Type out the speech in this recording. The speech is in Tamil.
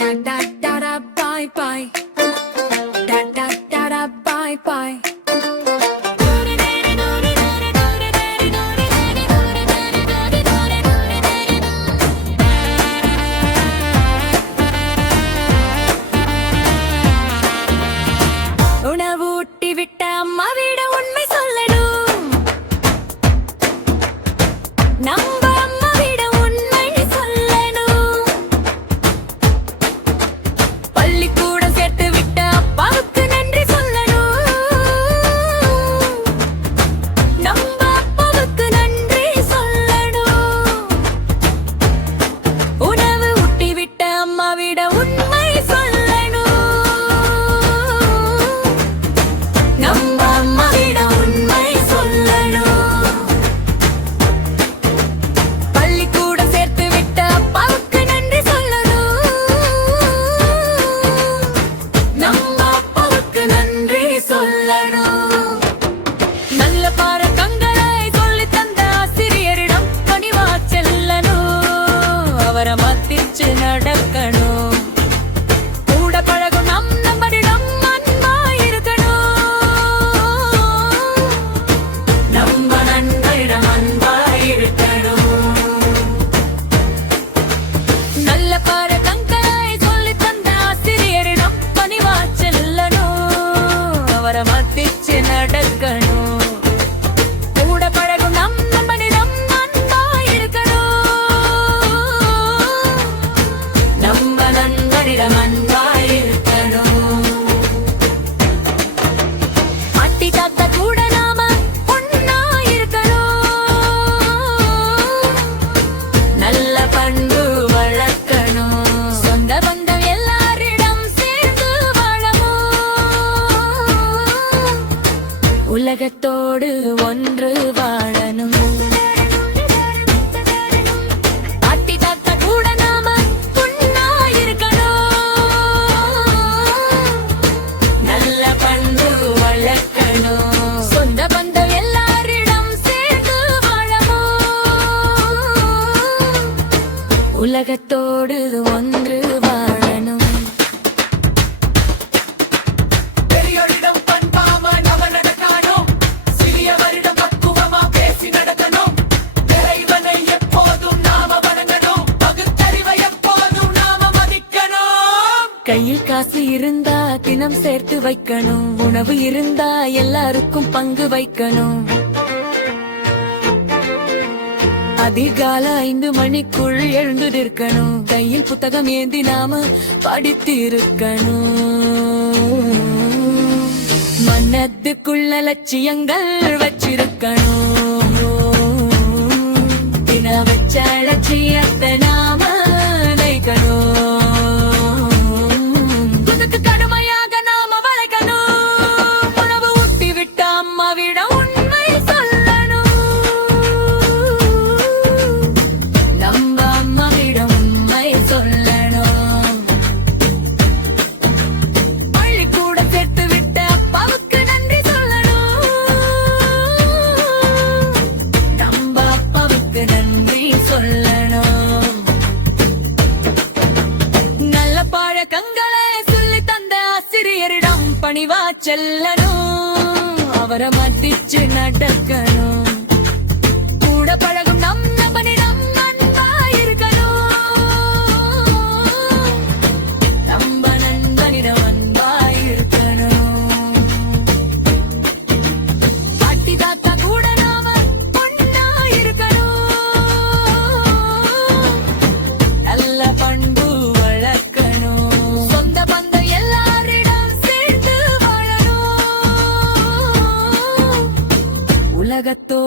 Da da da da bye bye. Da da da da bye bye. உணவூட்டி விட்ட அம்மாவிட உண்மை சொல்லணும். நம்ம அம்மாவிட உண்மை சொல்லணும். பள்ளிக்கூடம் சேர்த்து விட்ட அப்பாவுக்கு நன்றி சொல்லணும். நம்ம அப்பாவுக்கு நன்றி சொல்லணும். உணவு ஊட்டி விட்ட அம்மாவிட உண்மை சொல்லணும். நம்ம அம்மாவிட உண்மை சொல்லணும். பள்ளிக்கூடம் சேர்த்து விட்ட அப்பாவுக்கு நன்றி சொல்லணும். நம்ம அப்பாவுக்கு நன்றி சொல்லணும். நல்ல பழக்கங்களை சொல்லித் தந்த ஆசிரியரிடம் பணிவா செல்லணும். அவரை மதிச்சு நடக்கணும். கூட பழகும் நம்மளிடம் அன்பா இருக்கணும். நம்ம நண்பரிடம் அன்பா இருக்கணும். நல்ல பழக்கங்களை சொல்லித் தந்த ஆசிரியரிடம் பணிவா செல்லணும். அவரை மதிச்சு நடக்கணும். கூட பழகும் நம்மளிடம் அன்பா இருக்கணும். நம்ம நண்பரிடம் அன்பா இருக்கணும். பாட்டி தாத்தா கூட நாம ஒண்ணா இருக்கணும். நல்ல பண்பு வளர்க்கணும். சொந்த பந்தம் எல்லாரிடம் சேர்ந்து வாழணும். உலகத்தோடு ஒன்று வாழணும். பாட்டி தாத்தா கூட நாம ஒண்ணா இருக்கணும். நல்ல பண்பு வளர்க்கணும். சொந்த பந்தம் எல்லாரிடம் சேர்ந்து வாழணும். உலகத்தோடு ஒன்று வாழணும். பெரியோரிடம் பண்பாம நாம நடக்கணும். சிறியவரிடம் பக்குவமா பேசி நடக்கணும். இறைவனை எப்போதும் நாம வணங்கணும். பகுத்தறிவை எப்போதும் நாம மதிக்கணும். கையில் காசு இருந்தா தினம் சேர்த்து வைக்கணும். உணவு இருந்தா எல்லாருக்கும் பங்கு வைக்கணும். அதிகால 5 மணிக்குள் எழுந்திருக்கணும். கையில் புத்தகம் ஏந்தி நாம படித்திருக்கணும். மனதுக்குள்ள லட்சியங்கள் வச்சிருக்கணும். தின வச்ச லட்சியத்தை நாம வைக்கணும். இதுக்கு கடுமையாக நாம வளைக்கணும். உணவு ஊட்டி விட்ட அம்மாவிட உண்மை சொல்லணும். நம்ம அம்மாவிட உண்மை சொல்லணும். பள்ளிக்கூடம் சேர்த்து விட்ட அப்பாவுக்கு நன்றி சொல்லணும். நம்ம அப்பாவுக்கு நன்றி சொல்லணும். நல்ல பழக்கங்களை சொல்லித் தந்த ஆசிரியரிடம் பணிவா செல்லணும். அவரை மதிச்சு நடக்கணும். கூட பழகும் நம்மளிடம் அன்பா இருக்கணும். நம்ம நண்பனிடம் அன்பா இருக்கணும். பாட்டி தாத்தா கூட நாம ஒண்ணா இருக்கணும். நல்ல பண்பு வளர்க்கணும். சொந்த பந்தம் எல்லாரிடம் சேர்ந்து வாழணும். உலகத்தோ